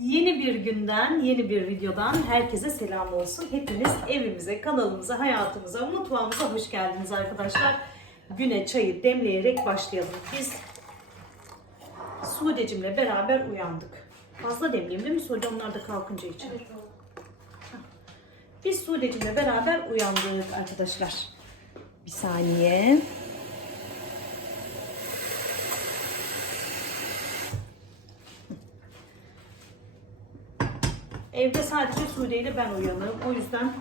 Yeni bir günden, yeni bir videodan herkese selam olsun. Hepiniz evimize, kanalımıza, hayatımıza, mutfağımıza hoş geldiniz arkadaşlar. Güne çayı demleyerek başlayalım. Biz Sude'cimle beraber uyandık. Fazla demleyeyim değil mi Sude? Onlar da kalkınca için. Biz Sude'cimle beraber uyandık arkadaşlar. Bir saniye. Evde sadece Sude ile ben uyanığım. O yüzden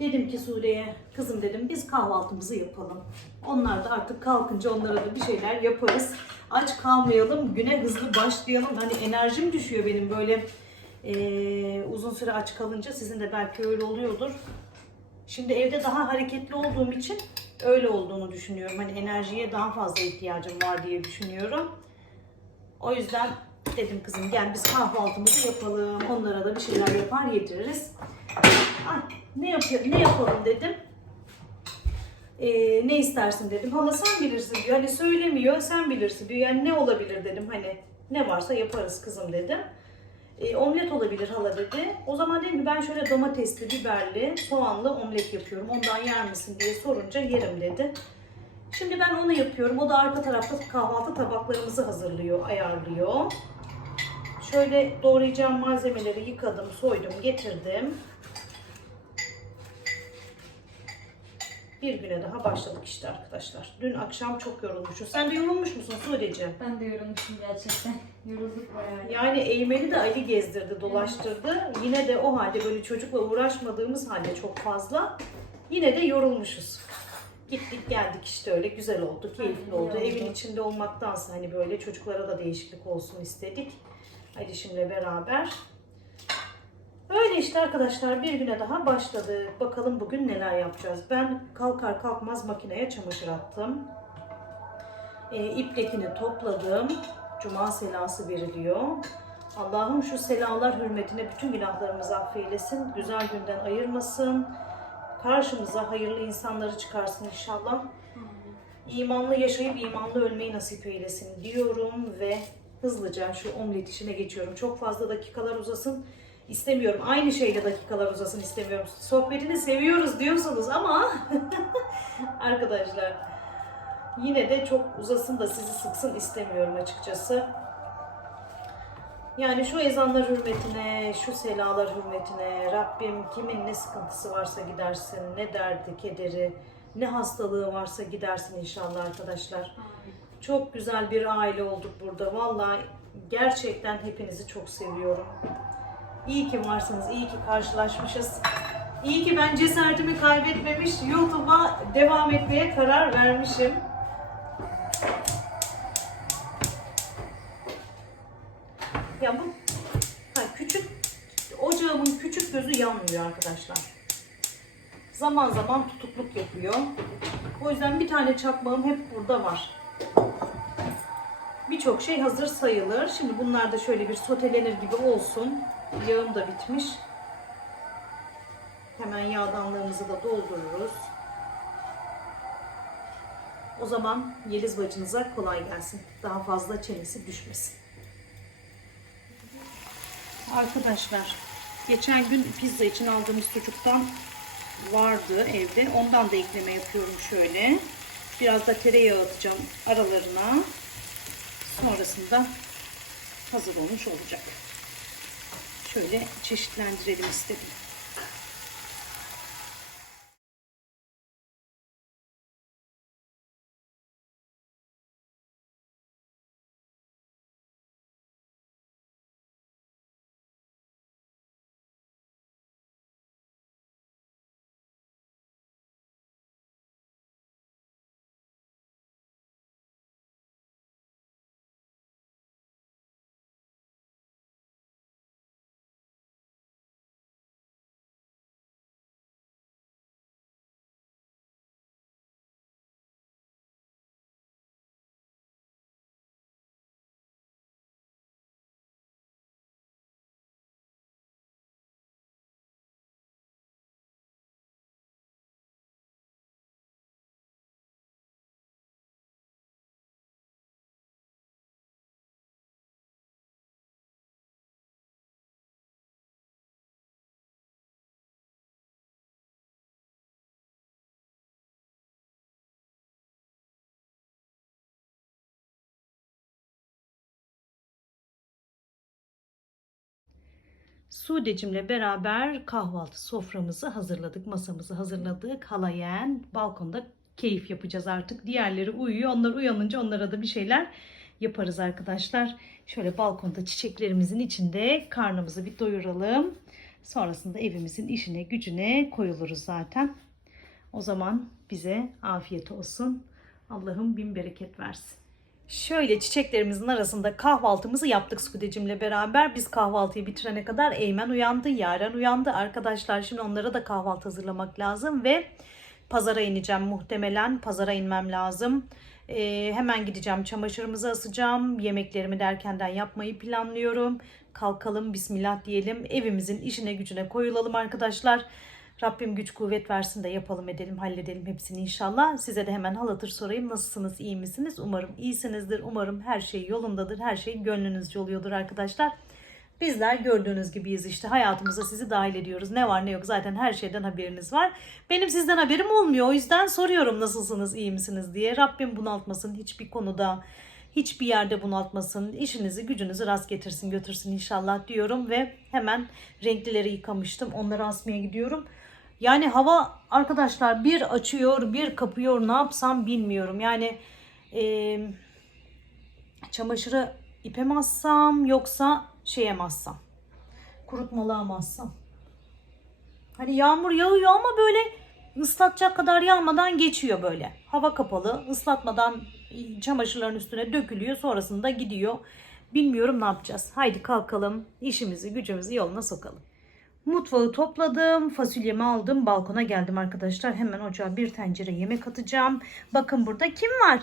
dedim ki Sude'ye, kızım dedim biz kahvaltımızı yapalım. Onlar da artık kalkınca onlara da bir şeyler yaparız. Aç kalmayalım, güne hızlı başlayalım. Hani enerjim düşüyor benim böyle eee, uzun süre aç kalınca. Sizin de belki öyle oluyordur. Şimdi evde daha hareketli olduğum için öyle olduğunu düşünüyorum. Hani enerjiye daha fazla ihtiyacım var diye düşünüyorum. O yüzden dedim kızım gel biz kahvaltımızı yapalım. Onlara da bir şeyler yapar yediririz. Ay, ne, yapıyor, ne yapalım dedim. Ee, ne istersin dedim. Hala sen bilirsin diyor. Hani söylemiyor sen bilirsin diyor. Yani ne olabilir dedim. Hani ne varsa yaparız kızım dedim. Ee, omlet olabilir hala dedi. O zaman dedim ki ben şöyle domatesli, biberli, soğanlı omlet yapıyorum. Ondan yer misin diye sorunca yerim dedi. Şimdi ben onu yapıyorum. O da arka tarafta kahvaltı tabaklarımızı hazırlıyor, ayarlıyor. Şöyle doğrayacağım malzemeleri yıkadım, soydum, getirdim. Bir güne daha başladık işte arkadaşlar. Dün akşam çok yorulmuşuz. Sen de yorulmuş musun Sude'ciğim? Ben de yorulmuşum gerçekten. Yorulduk bayağı. Yani Eymen'i de Ali gezdirdi, dolaştırdı. Yine de o halde böyle çocukla uğraşmadığımız halde çok fazla. Yine de yorulmuşuz. Gittik geldik işte öyle güzel oldu, keyifli oldu. Evin içinde olmaktansa hani böyle çocuklara da değişiklik olsun istedik. Ali şimdi beraber. Öyle işte arkadaşlar bir güne daha başladık. Bakalım bugün neler yapacağız. Ben kalkar kalkmaz makineye çamaşır attım. E, ipletini topladım. Cuma selası veriliyor. Allah'ım şu selalar hürmetine bütün günahlarımızı affeylesin. Güzel günden ayırmasın. Karşımıza hayırlı insanları çıkarsın inşallah. İmanlı yaşayıp imanlı ölmeyi nasip eylesin diyorum ve hızlıca şu omlet işine geçiyorum. Çok fazla dakikalar uzasın istemiyorum. Aynı şeyle dakikalar uzasın istemiyorum. Sohbetini seviyoruz diyorsunuz ama arkadaşlar yine de çok uzasın da sizi sıksın istemiyorum açıkçası. Yani şu ezanlar hürmetine, şu selalar hürmetine Rabbim kimin ne sıkıntısı varsa gidersin, ne derdi, kederi, ne hastalığı varsa gidersin inşallah arkadaşlar. Çok güzel bir aile olduk burada. Vallahi gerçekten hepinizi çok seviyorum. İyi ki varsınız, iyi ki karşılaşmışız. İyi ki ben cesaretimi kaybetmemiş, YouTube'a devam etmeye karar vermişim. Yanmıyor arkadaşlar. Zaman zaman tutukluk yapıyor. O yüzden bir tane çakmağım hep burada var. Birçok şey hazır sayılır. Şimdi bunlar da şöyle bir sotelenir gibi olsun. Yağım da bitmiş. Hemen yağdanlığımızı da doldururuz. O zaman Yeliz bacınıza kolay gelsin. Daha fazla çenesi düşmesin. Arkadaşlar geçen gün pizza için aldığımız sucuktan vardı evde. Ondan da ekleme yapıyorum şöyle. Biraz da tereyağı atacağım aralarına. Sonrasında hazır olmuş olacak. Şöyle çeşitlendirelim istedim. Sude'cimle beraber kahvaltı soframızı hazırladık, masamızı hazırladık. Halayen balkonda keyif yapacağız artık. Diğerleri uyuyor. Onlar uyanınca onlara da bir şeyler yaparız arkadaşlar. Şöyle balkonda çiçeklerimizin içinde karnımızı bir doyuralım. Sonrasında evimizin işine gücüne koyuluruz zaten. O zaman bize afiyet olsun. Allah'ım bin bereket versin. Şöyle çiçeklerimizin arasında kahvaltımızı yaptık Skudecim'le beraber. Biz kahvaltıyı bitirene kadar Eymen uyandı, Yaren uyandı. Arkadaşlar şimdi onlara da kahvaltı hazırlamak lazım ve pazara ineceğim muhtemelen. Pazara inmem lazım. Ee, hemen gideceğim çamaşırımızı asacağım. Yemeklerimi de erkenden yapmayı planlıyorum. Kalkalım bismillah diyelim. Evimizin işine gücüne koyulalım arkadaşlar. Rabbim güç kuvvet versin de yapalım edelim halledelim hepsini inşallah. Size de hemen halatır sorayım nasılsınız iyi misiniz? Umarım iyisinizdir. Umarım her şey yolundadır. Her şey gönlünüzce oluyordur arkadaşlar. Bizler gördüğünüz gibiyiz işte hayatımıza sizi dahil ediyoruz. Ne var ne yok zaten her şeyden haberiniz var. Benim sizden haberim olmuyor. O yüzden soruyorum nasılsınız iyi misiniz diye. Rabbim bunaltmasın hiçbir konuda. Hiçbir yerde bunaltmasın. işinizi gücünüzü rast getirsin götürsün inşallah diyorum. Ve hemen renklileri yıkamıştım. Onları asmaya gidiyorum. Yani hava arkadaşlar bir açıyor bir kapıyor ne yapsam bilmiyorum. Yani eee çamaşırı ipe assam yoksa şeye mi assam? Kurutmalığa assam? Hani yağmur yağıyor ama böyle ıslatacak kadar yağmadan geçiyor böyle. Hava kapalı ıslatmadan çamaşırların üstüne dökülüyor sonrasında gidiyor. Bilmiyorum ne yapacağız. Haydi kalkalım işimizi gücümüzü yoluna sokalım. Mutfağı topladım, fasulyemi aldım, balkona geldim arkadaşlar. Hemen ocağa bir tencere yemek atacağım. Bakın burada kim var?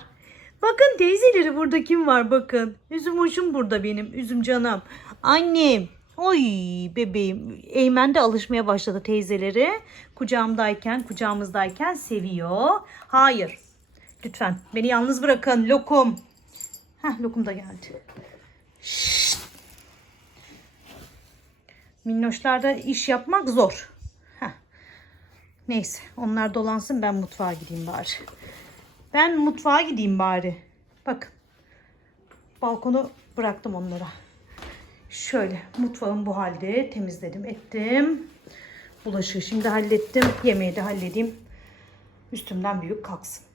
Bakın teyzeleri burada kim var bakın. Üzüm hoşum burada benim, üzüm canım. Annem. Oy bebeğim. Eymen de alışmaya başladı teyzeleri. Kucağımdayken, kucağımızdayken seviyor. Hayır. Lütfen beni yalnız bırakın. Lokum. Heh lokum da geldi. Minnoşlarda iş yapmak zor. Heh. Neyse onlar dolansın ben mutfağa gideyim bari. Ben mutfağa gideyim bari. Bakın. Balkonu bıraktım onlara. Şöyle mutfağım bu halde temizledim ettim. Bulaşığı şimdi hallettim. Yemeği de halledeyim. Üstümden büyük kalksın.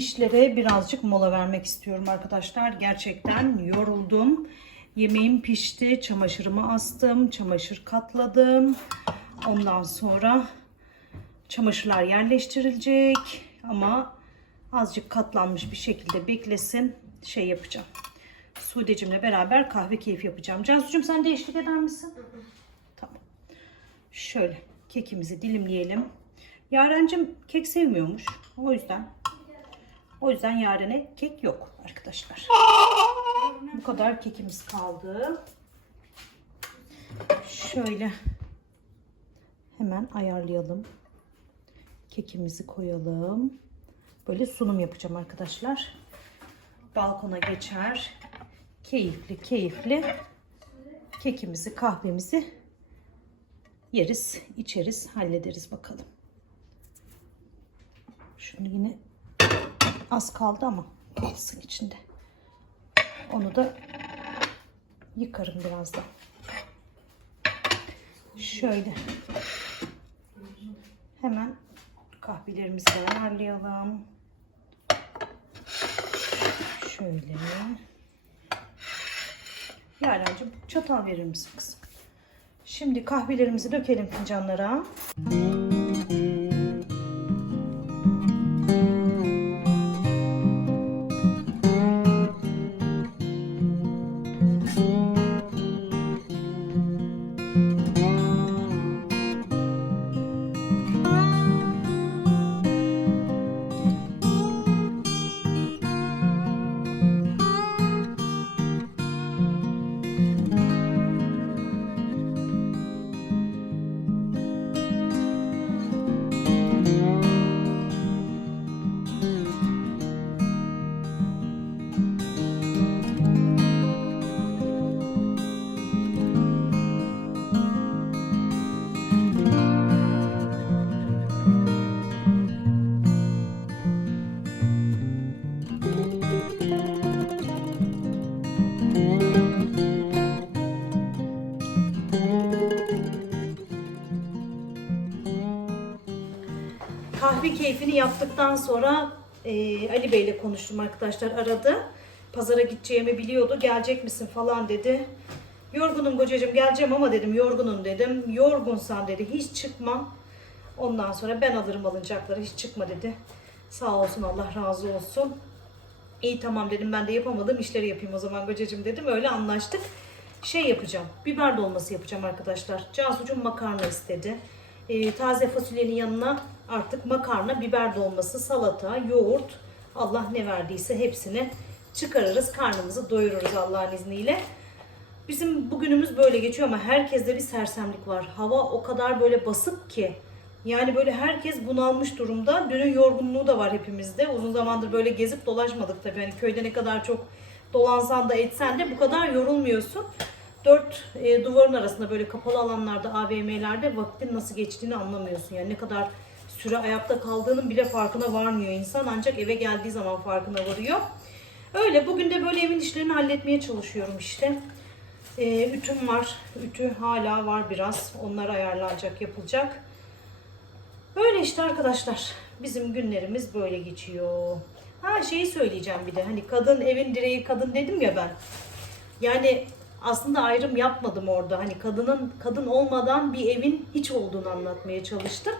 İşlere birazcık mola vermek istiyorum arkadaşlar. Gerçekten yoruldum. Yemeğim pişti. Çamaşırımı astım. Çamaşır katladım. Ondan sonra çamaşırlar yerleştirilecek. Ama azıcık katlanmış bir şekilde beklesin. Şey yapacağım. Sudecimle beraber kahve keyif yapacağım. Cansucuğum sen de eşlik eder misin? Tamam. Şöyle kekimizi dilimleyelim. Yarencim kek sevmiyormuş. O yüzden o yüzden yarene kek yok arkadaşlar. Bu kadar kekimiz kaldı. Şöyle hemen ayarlayalım. Kekimizi koyalım. Böyle sunum yapacağım arkadaşlar. Balkona geçer. keyifli keyifli kekimizi, kahvemizi yeriz, içeriz, hallederiz bakalım. Şunu yine az kaldı ama kalsın içinde. Onu da yıkarım birazdan. Şöyle. Hemen kahvelerimizi de ayarlayalım. Şöyle. Yarencim çatal verir misin kızım? Şimdi kahvelerimizi dökelim fincanlara. Kahve keyfini yaptıktan sonra e, Ali Bey ile konuştum arkadaşlar aradı. Pazara gideceğimi biliyordu. Gelecek misin falan dedi. Yorgunum kocacığım geleceğim ama dedim yorgunum dedim. Yorgunsan dedi hiç çıkma. Ondan sonra ben alırım alınacakları hiç çıkma dedi. Sağ olsun Allah razı olsun. İyi tamam dedim ben de yapamadığım işleri yapayım o zaman kocacığım dedim. Öyle anlaştık. Şey yapacağım. Biber dolması yapacağım arkadaşlar. Cansucuğum makarna istedi. Ee, taze fasulyenin yanına artık makarna, biber dolması, salata, yoğurt Allah ne verdiyse hepsini çıkarırız. Karnımızı doyururuz Allah'ın izniyle. Bizim bugünümüz böyle geçiyor ama herkeste bir sersemlik var. Hava o kadar böyle basık ki. Yani böyle herkes bunalmış durumda. Dünün yorgunluğu da var hepimizde. Uzun zamandır böyle gezip dolaşmadık tabii. Hani köyde ne kadar çok dolansan da etsen de bu kadar yorulmuyorsun. Dört e, duvarın arasında böyle kapalı alanlarda, AVM'lerde vaktin nasıl geçtiğini anlamıyorsun. Yani ne kadar süre ayakta kaldığının bile farkına varmıyor insan. Ancak eve geldiği zaman farkına varıyor. Öyle bugün de böyle evin işlerini halletmeye çalışıyorum işte. E, ütüm var. Ütü hala var biraz. Onlar ayarlanacak, yapılacak. Böyle işte arkadaşlar. Bizim günlerimiz böyle geçiyor. Ha şeyi söyleyeceğim bir de. Hani kadın evin direği kadın dedim ya ben. Yani aslında ayrım yapmadım orada. Hani kadının kadın olmadan bir evin hiç olduğunu anlatmaya çalıştım.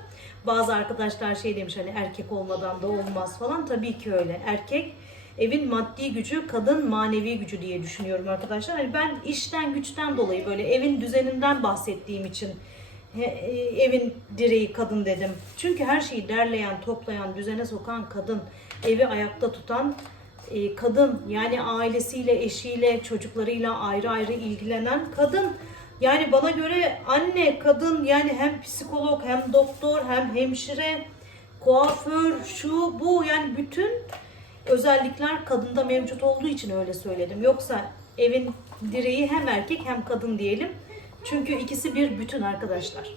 Bazı arkadaşlar şey demiş hani erkek olmadan da olmaz falan. Tabii ki öyle. Erkek evin maddi gücü, kadın manevi gücü diye düşünüyorum arkadaşlar. Hani ben işten güçten dolayı böyle evin düzeninden bahsettiğim için e, evin direği kadın dedim. Çünkü her şeyi derleyen, toplayan, düzene sokan kadın, evi ayakta tutan e, kadın yani ailesiyle, eşiyle, çocuklarıyla ayrı ayrı ilgilenen kadın. Yani bana göre anne, kadın yani hem psikolog, hem doktor, hem hemşire, kuaför, şu bu yani bütün özellikler kadında mevcut olduğu için öyle söyledim. Yoksa evin direği hem erkek hem kadın diyelim. Çünkü ikisi bir bütün arkadaşlar.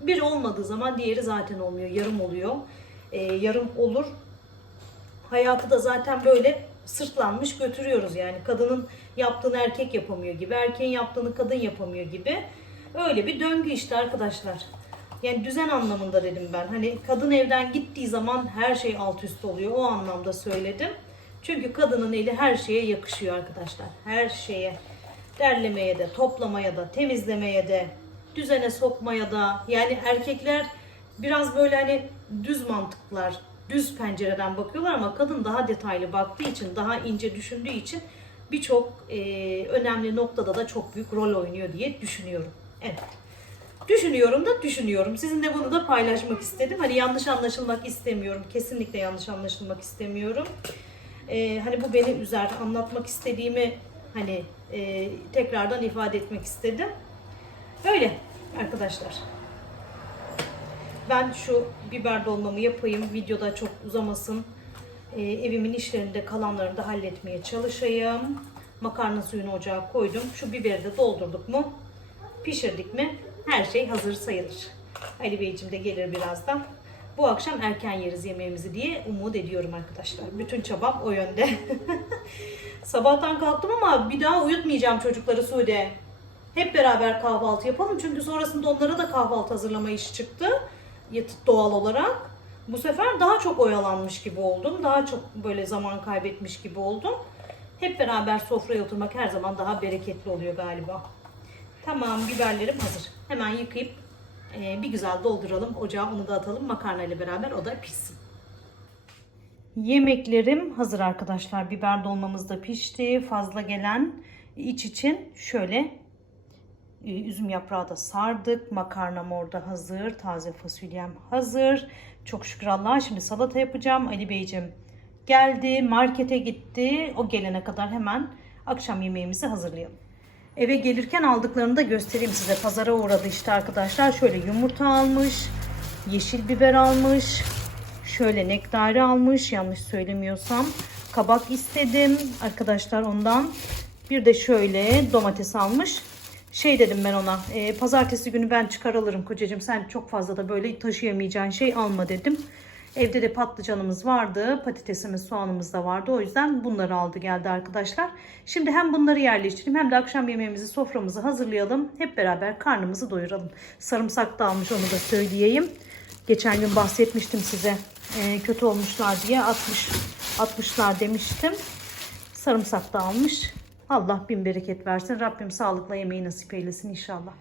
Bir olmadığı zaman diğeri zaten olmuyor, yarım oluyor. E, yarım olur, hayatı da zaten böyle sırtlanmış götürüyoruz yani. Kadının yaptığını erkek yapamıyor gibi, erkeğin yaptığını kadın yapamıyor gibi. Öyle bir döngü işte arkadaşlar. Yani düzen anlamında dedim ben. Hani kadın evden gittiği zaman her şey alt üst oluyor. O anlamda söyledim. Çünkü kadının eli her şeye yakışıyor arkadaşlar. Her şeye. Derlemeye de, toplamaya da, temizlemeye de, düzene sokmaya da. Yani erkekler biraz böyle hani düz mantıklar, düz pencereden bakıyorlar ama kadın daha detaylı baktığı için, daha ince düşündüğü için birçok e, önemli noktada da çok büyük rol oynuyor diye düşünüyorum. Evet. Düşünüyorum da düşünüyorum. Sizinle bunu da paylaşmak istedim. Hani yanlış anlaşılmak istemiyorum. Kesinlikle yanlış anlaşılmak istemiyorum. Ee, hani bu beni üzer. Anlatmak istediğimi hani e, tekrardan ifade etmek istedim. Öyle arkadaşlar. Ben şu biber dolmamı yapayım. Videoda çok uzamasın. Ee, evimin işlerinde kalanlarını da halletmeye çalışayım. Makarna suyunu ocağa koydum. Şu biberi de doldurduk mu? Pişirdik mi? Her şey hazır sayılır. Ali Beyciğim de gelir birazdan. Bu akşam erken yeriz yemeğimizi diye umut ediyorum arkadaşlar. Bütün çabam o yönde. Sabahtan kalktım ama bir daha uyutmayacağım çocukları Sude. Hep beraber kahvaltı yapalım. Çünkü sonrasında onlara da kahvaltı hazırlama işi çıktı. Doğal olarak. Bu sefer daha çok oyalanmış gibi oldum. Daha çok böyle zaman kaybetmiş gibi oldum. Hep beraber sofraya oturmak her zaman daha bereketli oluyor galiba. Tamam biberlerim hazır. Hemen yıkayıp e, bir güzel dolduralım. Ocağa onu da atalım. Makarna ile beraber o da pişsin. Yemeklerim hazır arkadaşlar. Biber dolmamız da pişti. Fazla gelen iç için şöyle üzüm yaprağı da sardık. Makarnam orada hazır. Taze fasulyem hazır. Çok şükür Allah'a. Şimdi salata yapacağım. Ali Beyciğim geldi. Markete gitti. O gelene kadar hemen akşam yemeğimizi hazırlayalım. Eve gelirken aldıklarını da göstereyim size. Pazara uğradı işte arkadaşlar. Şöyle yumurta almış. Yeşil biber almış. Şöyle nektarı almış. Yanlış söylemiyorsam. Kabak istedim. Arkadaşlar ondan. Bir de şöyle domates almış. Şey dedim ben ona. e, pazartesi günü ben çıkar alırım kocacığım. Sen çok fazla da böyle taşıyamayacağın şey alma dedim. Evde de patlıcanımız vardı. Patatesimiz, soğanımız da vardı. O yüzden bunları aldı geldi arkadaşlar. Şimdi hem bunları yerleştireyim hem de akşam yemeğimizi, soframızı hazırlayalım. Hep beraber karnımızı doyuralım. Sarımsak da almış onu da söyleyeyim. Geçen gün bahsetmiştim size. Ee, kötü olmuşlar diye 60 60'lar demiştim. Sarımsak da almış. Allah bin bereket versin. Rabbim sağlıkla yemeği nasip eylesin inşallah.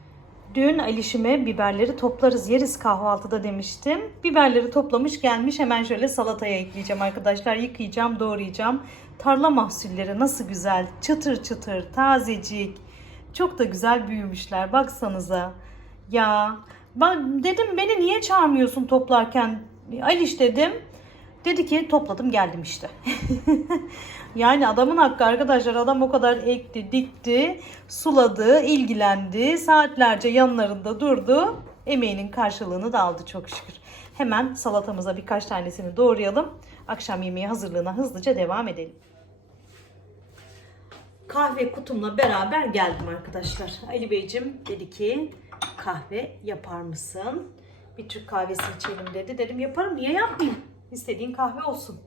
Dün Alişime biberleri toplarız yeriz kahvaltıda demiştim. Biberleri toplamış gelmiş hemen şöyle salataya ekleyeceğim arkadaşlar. Yıkayacağım doğrayacağım. Tarla mahsulleri nasıl güzel çıtır çıtır tazecik. Çok da güzel büyümüşler baksanıza. Ya ben dedim beni niye çağırmıyorsun toplarken? Aliş dedim. Dedi ki topladım geldim işte. yani adamın hakkı arkadaşlar adam o kadar ekti, dikti, suladı, ilgilendi, saatlerce yanlarında durdu. Emeğinin karşılığını da aldı çok şükür. Hemen salatamıza birkaç tanesini doğrayalım. Akşam yemeği hazırlığına hızlıca devam edelim. Kahve kutumla beraber geldim arkadaşlar. Ali Beyciğim dedi ki kahve yapar mısın? Bir Türk kahvesi içelim dedi. Dedim yaparım niye yapmayayım? İstediğin kahve olsun.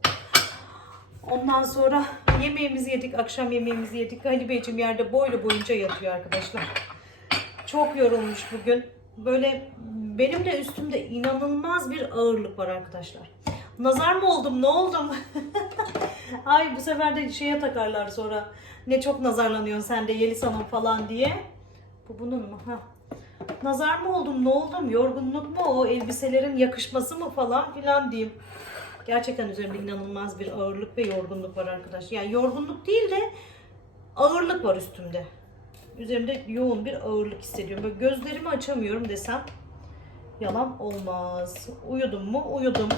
Ondan sonra yemeğimizi yedik, akşam yemeğimizi yedik. Ali Beyciğim yerde boylu boyunca yatıyor arkadaşlar. Çok yorulmuş bugün. Böyle benim de üstümde inanılmaz bir ağırlık var arkadaşlar. Nazar mı oldum, ne oldum? Ay bu sefer de şeye takarlar sonra. Ne çok nazarlanıyorsun sen de Yeliz Hanım falan diye. Bu bunun mu? Ha. Nazar mı oldum, ne oldum? Yorgunluk mu? O elbiselerin yakışması mı falan filan diyeyim. Gerçekten üzerimde inanılmaz bir ağırlık ve yorgunluk var arkadaş. Yani yorgunluk değil de ağırlık var üstümde. Üzerimde yoğun bir ağırlık hissediyorum. Böyle gözlerimi açamıyorum desem yalan olmaz. Uyudum mu? Uyudum.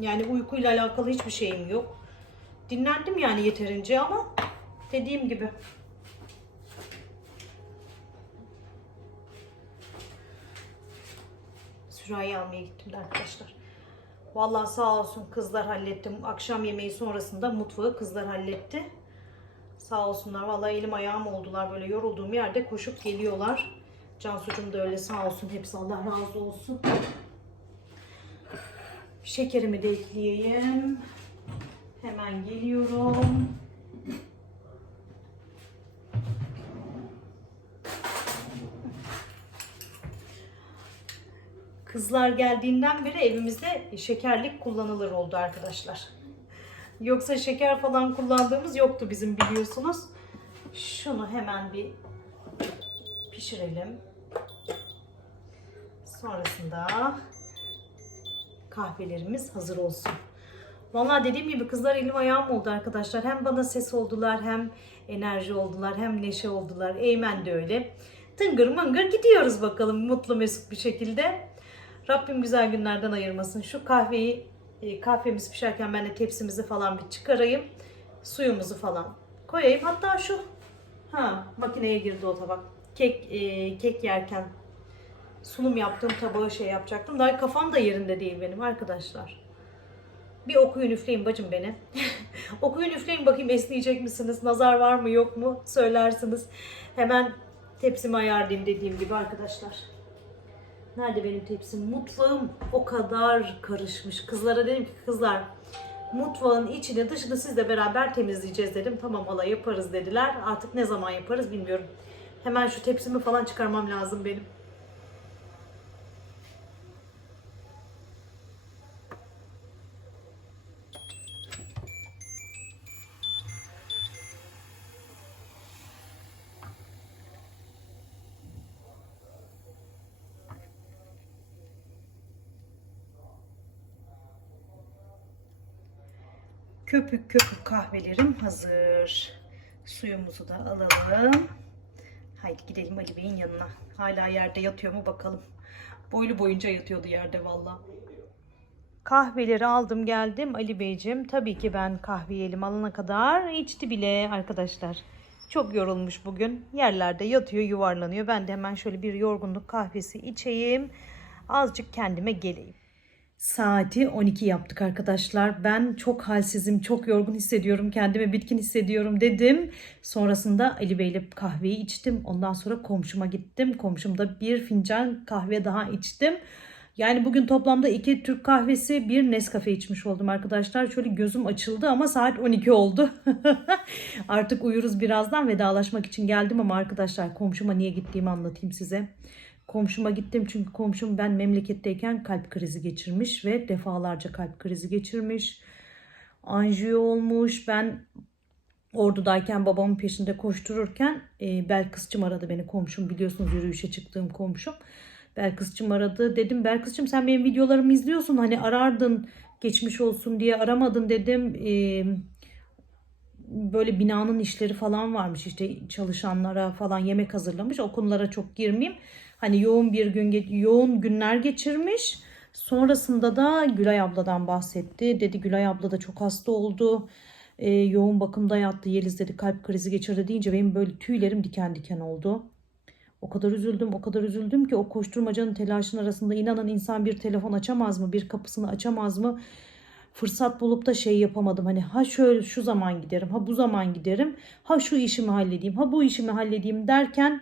Yani uykuyla alakalı hiçbir şeyim yok. Dinlendim yani yeterince ama dediğim gibi. Sürahi almaya gittim de arkadaşlar. Vallahi sağ olsun kızlar hallettim. Akşam yemeği sonrasında mutfağı kızlar halletti. Sağ olsunlar. Vallahi elim ayağım oldular. Böyle yorulduğum yerde koşup geliyorlar. Cansucuğum da öyle sağ olsun. Hepsi Allah razı olsun. Şekerimi de ekleyeyim. Hemen geliyorum. Kızlar geldiğinden beri evimizde şekerlik kullanılır oldu arkadaşlar. Yoksa şeker falan kullandığımız yoktu bizim biliyorsunuz. Şunu hemen bir pişirelim. Sonrasında kahvelerimiz hazır olsun. Vallahi dediğim gibi kızlar elim ayağım oldu arkadaşlar. Hem bana ses oldular hem enerji oldular hem neşe oldular. Eymen de öyle. Tıngır mıngır gidiyoruz bakalım mutlu mesut bir şekilde. Rabbim güzel günlerden ayırmasın. Şu kahveyi e, kahvemiz pişerken ben de tepsimizi falan bir çıkarayım. Suyumuzu falan koyayım. Hatta şu ha makineye girdi o tabak. Kek e, kek yerken sunum yaptığım tabağı şey yapacaktım. Daha kafam da yerinde değil benim arkadaşlar. Bir okuyun üfleyin bacım beni. okuyun üfleyin bakayım esneyecek misiniz? Nazar var mı yok mu? Söylersiniz. Hemen tepsimi ayarlayayım dediğim gibi arkadaşlar. Nerede benim tepsim? Mutfağım o kadar karışmış. Kızlara dedim ki kızlar mutfağın içini dışını sizle beraber temizleyeceğiz dedim. Tamam hala yaparız dediler. Artık ne zaman yaparız bilmiyorum. Hemen şu tepsimi falan çıkarmam lazım benim. Köpük köpük kahvelerim hazır. Suyumuzu da alalım. Haydi gidelim Ali Bey'in yanına. Hala yerde yatıyor mu bakalım. Boylu boyunca yatıyordu yerde valla. Kahveleri aldım geldim Ali Beyciğim. Tabii ki ben kahveyi elim alana kadar içti bile arkadaşlar. Çok yorulmuş bugün. Yerlerde yatıyor yuvarlanıyor. Ben de hemen şöyle bir yorgunluk kahvesi içeyim. Azıcık kendime geleyim. Saati 12 yaptık arkadaşlar. Ben çok halsizim, çok yorgun hissediyorum, kendimi bitkin hissediyorum dedim. Sonrasında Ali Bey'le kahveyi içtim. Ondan sonra komşuma gittim. Komşumda bir fincan kahve daha içtim. Yani bugün toplamda iki Türk kahvesi, bir Nescafe içmiş oldum arkadaşlar. Şöyle gözüm açıldı ama saat 12 oldu. Artık uyuruz birazdan vedalaşmak için geldim ama arkadaşlar komşuma niye gittiğimi anlatayım size. Komşuma gittim çünkü komşum ben memleketteyken kalp krizi geçirmiş ve defalarca kalp krizi geçirmiş. Anjiyo olmuş. Ben ordudayken babamın peşinde koştururken e, Belkıs'cım aradı beni komşum. Biliyorsunuz yürüyüşe çıktığım komşum. Belkıs'cım aradı. Dedim Belkıs'cım sen benim videolarımı izliyorsun. Hani arardın geçmiş olsun diye aramadın dedim. E, böyle binanın işleri falan varmış işte çalışanlara falan yemek hazırlamış. O konulara çok girmeyeyim. Hani yoğun bir gün yoğun günler geçirmiş. Sonrasında da Gülay abladan bahsetti. Dedi Gülay abla da çok hasta oldu. Ee, yoğun bakımda yattı. Yeliz dedi kalp krizi geçirdi deyince benim böyle tüylerim diken diken oldu. O kadar üzüldüm, o kadar üzüldüm ki o koşturmacanın telaşın arasında inanan insan bir telefon açamaz mı? Bir kapısını açamaz mı? Fırsat bulup da şey yapamadım. Hani ha şöyle şu zaman giderim, ha bu zaman giderim, ha şu işimi halledeyim, ha bu işimi halledeyim derken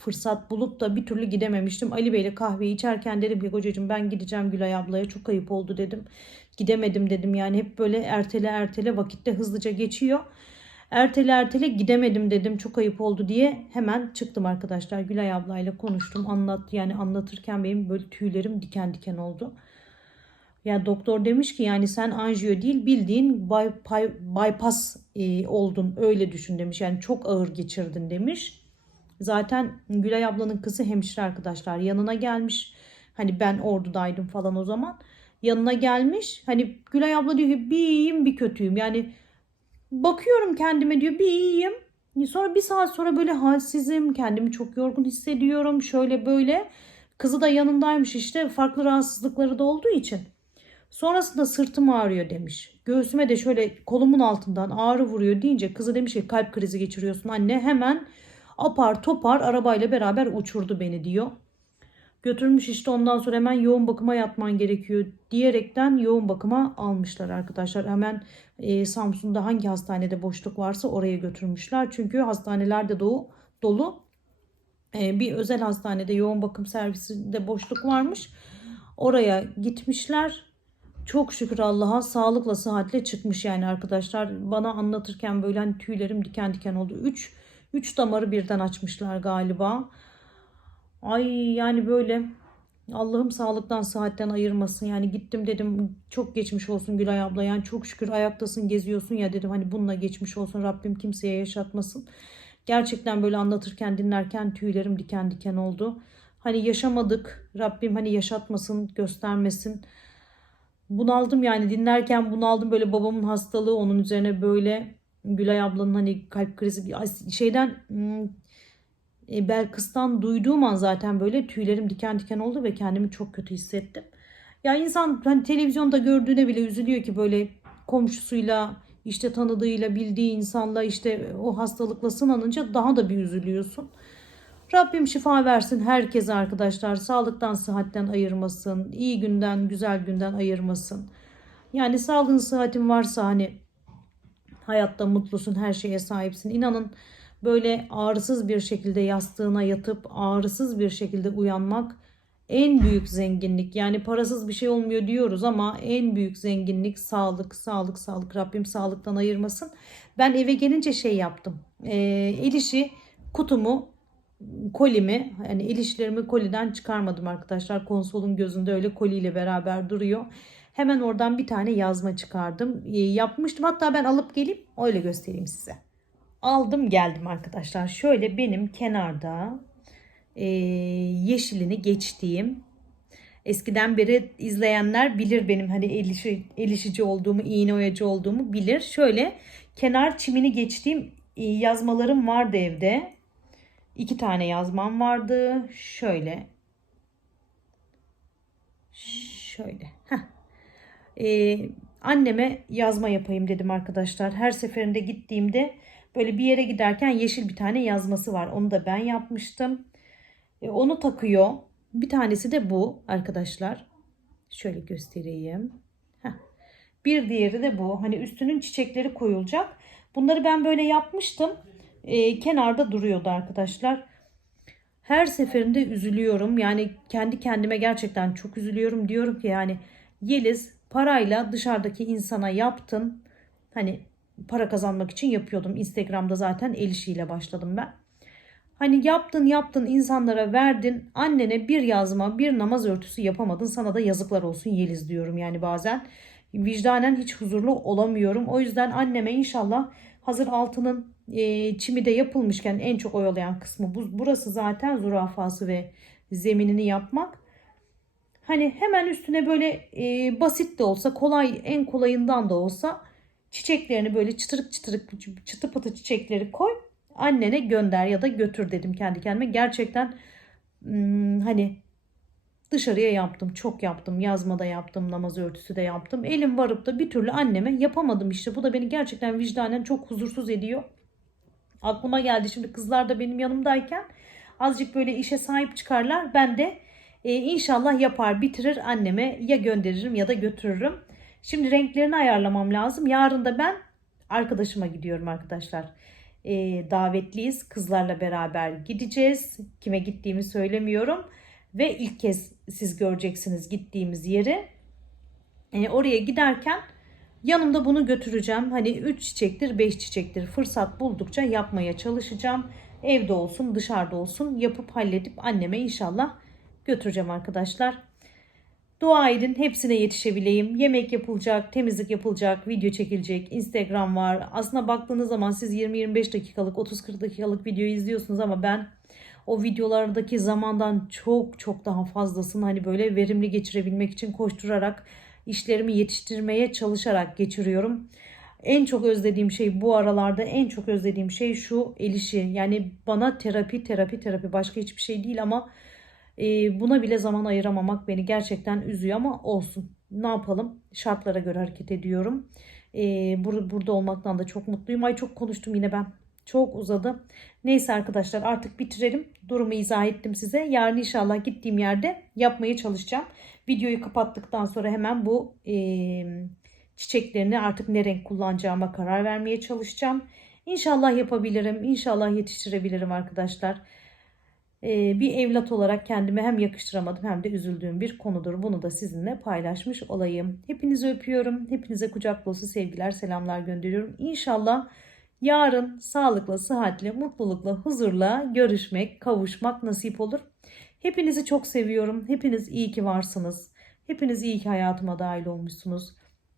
fırsat bulup da bir türlü gidememiştim. Ali Bey'le kahveyi içerken dedim ki kocacığım ben gideceğim Gülay ablaya çok ayıp oldu dedim. Gidemedim dedim yani hep böyle ertele ertele vakitte hızlıca geçiyor. Ertele ertele gidemedim dedim çok ayıp oldu diye hemen çıktım arkadaşlar. Gülay ablayla konuştum anlat yani anlatırken benim böyle tüylerim diken diken oldu. Yani doktor demiş ki yani sen anjiyo değil bildiğin by, by- bypass e, oldun öyle düşün demiş. Yani çok ağır geçirdin demiş. Zaten Gülay ablanın kızı hemşire arkadaşlar yanına gelmiş. Hani ben ordudaydım falan o zaman. Yanına gelmiş. Hani Gülay abla diyor ki bir iyiyim bir kötüyüm. Yani bakıyorum kendime diyor bir iyiyim. Sonra bir saat sonra böyle halsizim. Kendimi çok yorgun hissediyorum. Şöyle böyle. Kızı da yanındaymış işte. Farklı rahatsızlıkları da olduğu için. Sonrasında sırtım ağrıyor demiş. Göğsüme de şöyle kolumun altından ağrı vuruyor deyince kızı demiş ki kalp krizi geçiriyorsun anne. Hemen apar topar arabayla beraber uçurdu beni diyor. Götürmüş işte ondan sonra hemen yoğun bakıma yatman gerekiyor diyerekten yoğun bakıma almışlar arkadaşlar. Hemen e, Samsun'da hangi hastanede boşluk varsa oraya götürmüşler. Çünkü hastanelerde dolu, dolu. E, bir özel hastanede yoğun bakım servisinde boşluk varmış. Oraya gitmişler. Çok şükür Allah'a sağlıkla sıhhatle çıkmış yani arkadaşlar. Bana anlatırken böyle hani tüylerim diken diken oldu. 3 3 damarı birden açmışlar galiba. Ay yani böyle Allah'ım sağlıktan sıhhatten ayırmasın. Yani gittim dedim çok geçmiş olsun Gülay abla. Yani çok şükür ayaktasın geziyorsun ya dedim. Hani bununla geçmiş olsun Rabbim kimseye yaşatmasın. Gerçekten böyle anlatırken dinlerken tüylerim diken diken oldu. Hani yaşamadık. Rabbim hani yaşatmasın, göstermesin. Bunaldım yani dinlerken bunaldım böyle babamın hastalığı onun üzerine böyle Gülay ablanın hani kalp krizi şeyden hmm, e, Belkıs'tan duyduğum an zaten böyle tüylerim diken diken oldu ve kendimi çok kötü hissettim. Ya insan hani televizyonda gördüğüne bile üzülüyor ki böyle komşusuyla işte tanıdığıyla bildiği insanla işte o hastalıkla sınanınca daha da bir üzülüyorsun. Rabbim şifa versin herkese arkadaşlar. Sağlıktan, sıhhatten ayırmasın. iyi günden, güzel günden ayırmasın. Yani sağlığın sıhhatin varsa hani hayatta mutlusun, her şeye sahipsin. İnanın böyle ağrısız bir şekilde yastığına yatıp ağrısız bir şekilde uyanmak en büyük zenginlik. Yani parasız bir şey olmuyor diyoruz ama en büyük zenginlik sağlık, sağlık, sağlık. Rabbim sağlıktan ayırmasın. Ben eve gelince şey yaptım. Ee, el işi kutumu, kolimi, yani el işlerimi koliden çıkarmadım arkadaşlar. Konsolun gözünde öyle koliyle beraber duruyor. Hemen oradan bir tane yazma çıkardım. Ee, yapmıştım. Hatta ben alıp gelip öyle göstereyim size. Aldım geldim arkadaşlar. Şöyle benim kenarda e, yeşilini geçtiğim eskiden beri izleyenler bilir benim hani el, işi, olduğumu, iğne oyacı olduğumu bilir. Şöyle kenar çimini geçtiğim e, yazmalarım vardı evde. İki tane yazmam vardı. Şöyle. Şöyle. Heh. Ee, anneme yazma yapayım dedim arkadaşlar. Her seferinde gittiğimde böyle bir yere giderken yeşil bir tane yazması var. Onu da ben yapmıştım. E, onu takıyor. Bir tanesi de bu arkadaşlar. Şöyle göstereyim. Heh. Bir diğeri de bu. Hani üstünün çiçekleri koyulacak. Bunları ben böyle yapmıştım. E, kenarda duruyordu arkadaşlar. Her seferinde üzülüyorum. Yani kendi kendime gerçekten çok üzülüyorum. Diyorum ki yani Yeliz parayla dışarıdaki insana yaptın. Hani para kazanmak için yapıyordum. Instagram'da zaten el işiyle başladım ben. Hani yaptın yaptın insanlara verdin. Annene bir yazma bir namaz örtüsü yapamadın. Sana da yazıklar olsun Yeliz diyorum yani bazen. Vicdanen hiç huzurlu olamıyorum. O yüzden anneme inşallah hazır altının e, çimi de yapılmışken en çok oyalayan kısmı bu, burası zaten zürafası ve zeminini yapmak. Hani hemen üstüne böyle e, basit de olsa kolay en kolayından da olsa çiçeklerini böyle çıtırık çıtırık çıtı pıtı çiçekleri koy annene gönder ya da götür dedim kendi kendime. Gerçekten hmm, hani dışarıya yaptım. Çok yaptım. Yazmada yaptım. Namaz örtüsü de yaptım. Elim varıp da bir türlü anneme yapamadım işte. Bu da beni gerçekten vicdanen çok huzursuz ediyor. Aklıma geldi şimdi kızlar da benim yanımdayken azıcık böyle işe sahip çıkarlar. Ben de e, inşallah yapar bitirir anneme ya gönderirim ya da götürürüm. Şimdi renklerini ayarlamam lazım. Yarın da ben arkadaşıma gidiyorum arkadaşlar e, davetliyiz. Kızlarla beraber gideceğiz. Kime gittiğimi söylemiyorum. Ve ilk kez siz göreceksiniz gittiğimiz yeri. E, oraya giderken yanımda bunu götüreceğim. Hani 3 çiçektir 5 çiçektir fırsat buldukça yapmaya çalışacağım. Evde olsun dışarıda olsun yapıp halledip anneme inşallah götüreceğim arkadaşlar. Dua edin hepsine yetişebileyim. Yemek yapılacak, temizlik yapılacak, video çekilecek, Instagram var. Aslında baktığınız zaman siz 20-25 dakikalık, 30-40 dakikalık video izliyorsunuz ama ben o videolardaki zamandan çok çok daha fazlasını hani böyle verimli geçirebilmek için koşturarak işlerimi yetiştirmeye çalışarak geçiriyorum. En çok özlediğim şey bu aralarda en çok özlediğim şey şu el işi. Yani bana terapi terapi terapi başka hiçbir şey değil ama e, buna bile zaman ayıramamak beni gerçekten üzüyor ama olsun. Ne yapalım? Şartlara göre hareket ediyorum. E, bur- burada olmaktan da çok mutluyum. Ay çok konuştum yine ben. Çok uzadı. Neyse arkadaşlar artık bitirelim. Durumu izah ettim size. Yarın inşallah gittiğim yerde yapmaya çalışacağım. Videoyu kapattıktan sonra hemen bu e, çiçeklerini artık ne renk kullanacağıma karar vermeye çalışacağım. İnşallah yapabilirim. İnşallah yetiştirebilirim arkadaşlar. Ee, bir evlat olarak kendime hem yakıştıramadım hem de üzüldüğüm bir konudur. Bunu da sizinle paylaşmış olayım. Hepinizi öpüyorum. Hepinize kucak dolusu sevgiler, selamlar gönderiyorum. İnşallah yarın sağlıkla, sıhhatle, mutlulukla, huzurla görüşmek, kavuşmak nasip olur. Hepinizi çok seviyorum. Hepiniz iyi ki varsınız. Hepiniz iyi ki hayatıma dahil olmuşsunuz.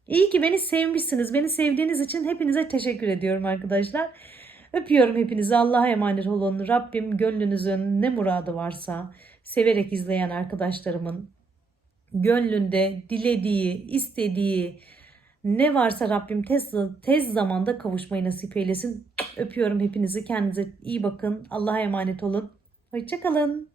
İyi ki beni sevmişsiniz. Beni sevdiğiniz için hepinize teşekkür ediyorum arkadaşlar. Öpüyorum hepinizi. Allah'a emanet olun. Rabbim gönlünüzün ne muradı varsa severek izleyen arkadaşlarımın gönlünde dilediği, istediği ne varsa Rabbim tez, tez zamanda kavuşmayı nasip eylesin. Öpüyorum hepinizi. Kendinize iyi bakın. Allah'a emanet olun. Hoşçakalın.